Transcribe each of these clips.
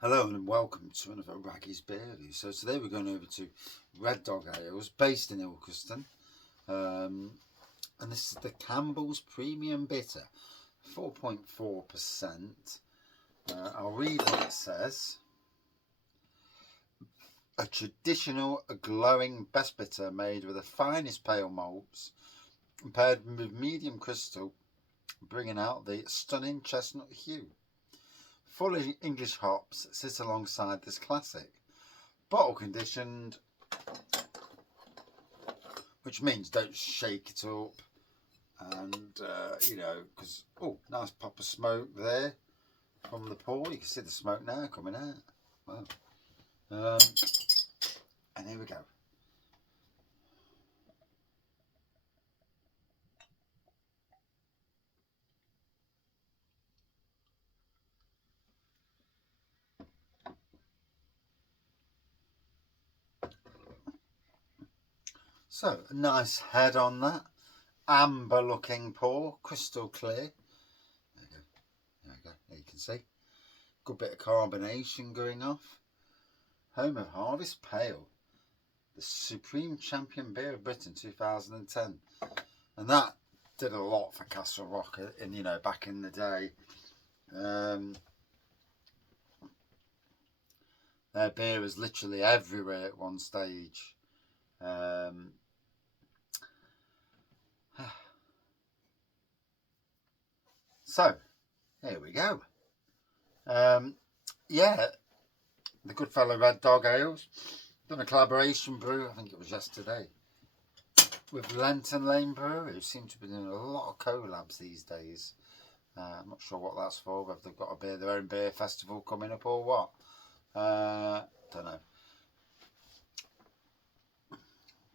Hello and welcome to another Raggy's Beer Review. So today we're going over to Red Dog Ales, based in Ilkeston, and this is the Campbells Premium Bitter, 4.4%. I'll read what it says. A traditional, glowing best bitter made with the finest pale malts, paired with medium crystal, bringing out the stunning chestnut hue. Full English hops sit alongside this classic. Bottle conditioned, which means don't shake it up. And, because, nice pop of smoke there from the pour. You can see the smoke now coming out. Wow. And here we go. So, a nice head on that. Amber looking pour, crystal clear. There we go. There you can see. Good bit of carbonation going off. Home of Harvest Pale, the Supreme Champion Beer of Britain 2010. And that did a lot for Castle Rock back in the day. Their beer was literally everywhere at one stage. So, here we go. The good fellow Red Dog Ales. Done a collaboration brew, I think it was yesterday, with Lenton Lane Brewery, who seem to be doing a lot of collabs these days. I'm not sure what that's for, whether they've got their own beer festival coming up or what. Don't know.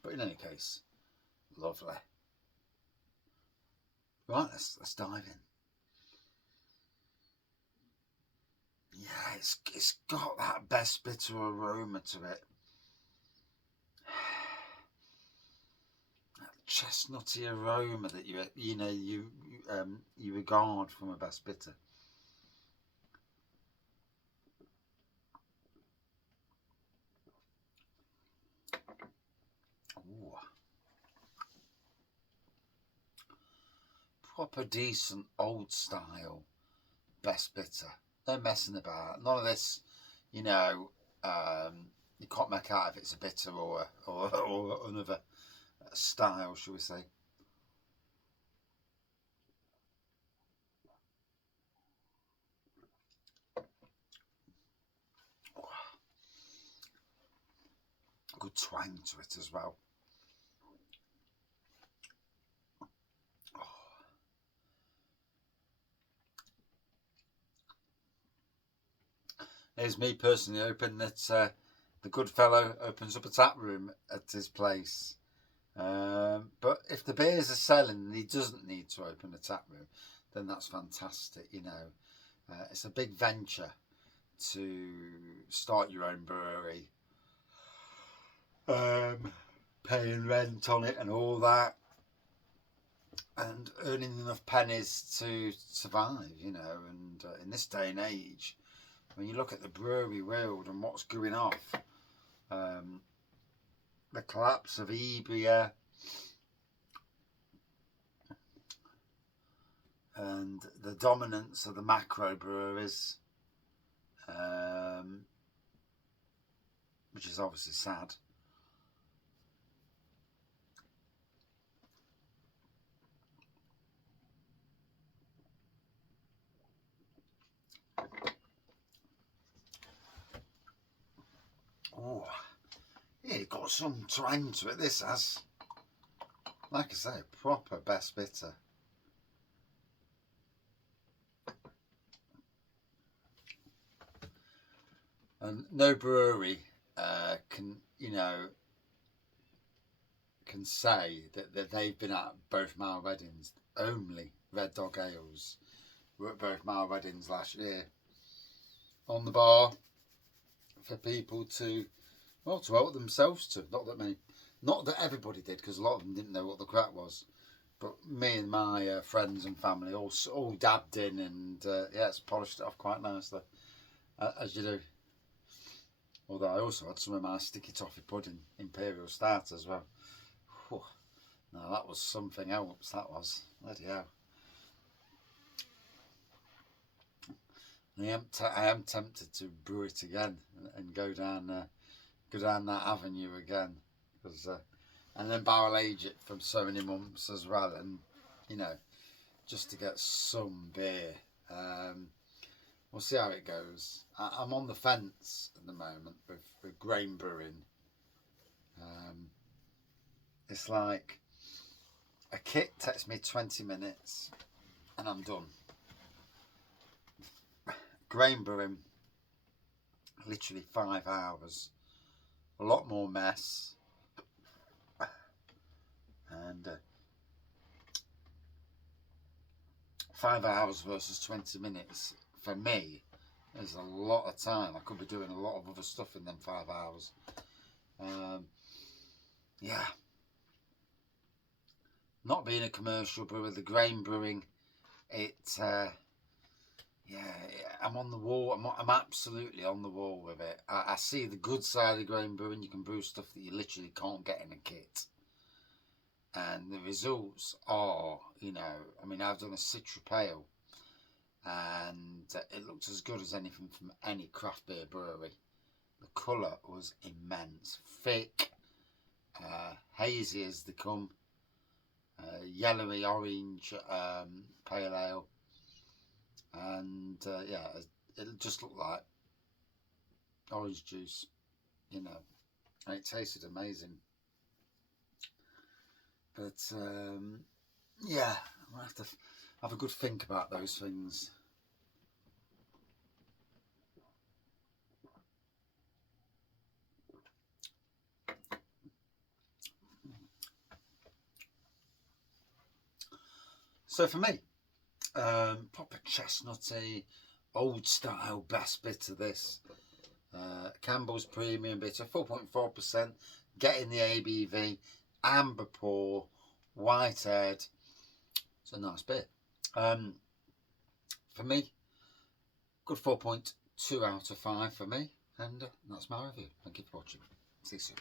But in any case, lovely. Right, let's dive in. Yeah, it's got that best bitter aroma to it. That chestnutty aroma that you regard from a best bitter. Ooh. Proper decent old style best bitter. No messing about. None of this, you can't make out if it's a bitter or another style, shall we say. Good twang to it as well. Here's me personally hoping that the good fellow opens up a tap room at his place. But if the beers are selling and he doesn't need to open a tap room, then that's fantastic. It's a big venture to start your own brewery, paying rent on it and all that, and earning enough pennies to survive. And in this day and age, when you look at the brewery world and what's going off, the collapse of Ibria and the dominance of the macro breweries, which is obviously sad. Oh, yeah, it got some twang to it, this has. Like I say, proper best bitter. And no brewery can say that they've been at both Mile Weddings. Only Red Dog Ales were at both Mile Weddings last year, on the bar for people to help themselves to. Not that everybody did, because a lot of them didn't know what the crack was. But me and my friends and family all dabbed in, and it's polished it off quite nicely, as you do. Although I also had some of my sticky toffee pudding Imperial Start as well. Whew. Now that was something else, that was. Bloody hell. I am tempted to brew it again and go down that avenue again, because and then barrel age it for so many months as well, and you know, just to get some beer. We'll see how it goes. I'm on the fence at the moment with grain brewing. It's like a kit takes me 20 minutes and I'm done. Grain brewing, literally 5 hours. A lot more mess. And 5 hours versus 20 minutes for me is a lot of time. I could be doing a lot of other stuff in them 5 hours. Yeah. Not being a commercial brewer, the grain brewing, I'm on the wall. I'm absolutely on the wall with it. I see the good side of grain brewing. You can brew stuff that you literally can't get in a kit. And the results are, I mean, I've done a Citra Pale, and it looked as good as anything from any craft beer brewery. The colour was immense, thick, hazy as they come, yellowy orange pale ale, and it just looked like orange juice, and it tasted amazing. But yeah, I'll have to have a good think about those things. So for me, proper chestnutty, old style best bit of this. Campbell's premium bitter, 4.4%, getting the ABV, amber pour, white head. It's a nice bit. For me, good 4.2 out of 5 for me, and that's my review. Thank you for watching. See you soon.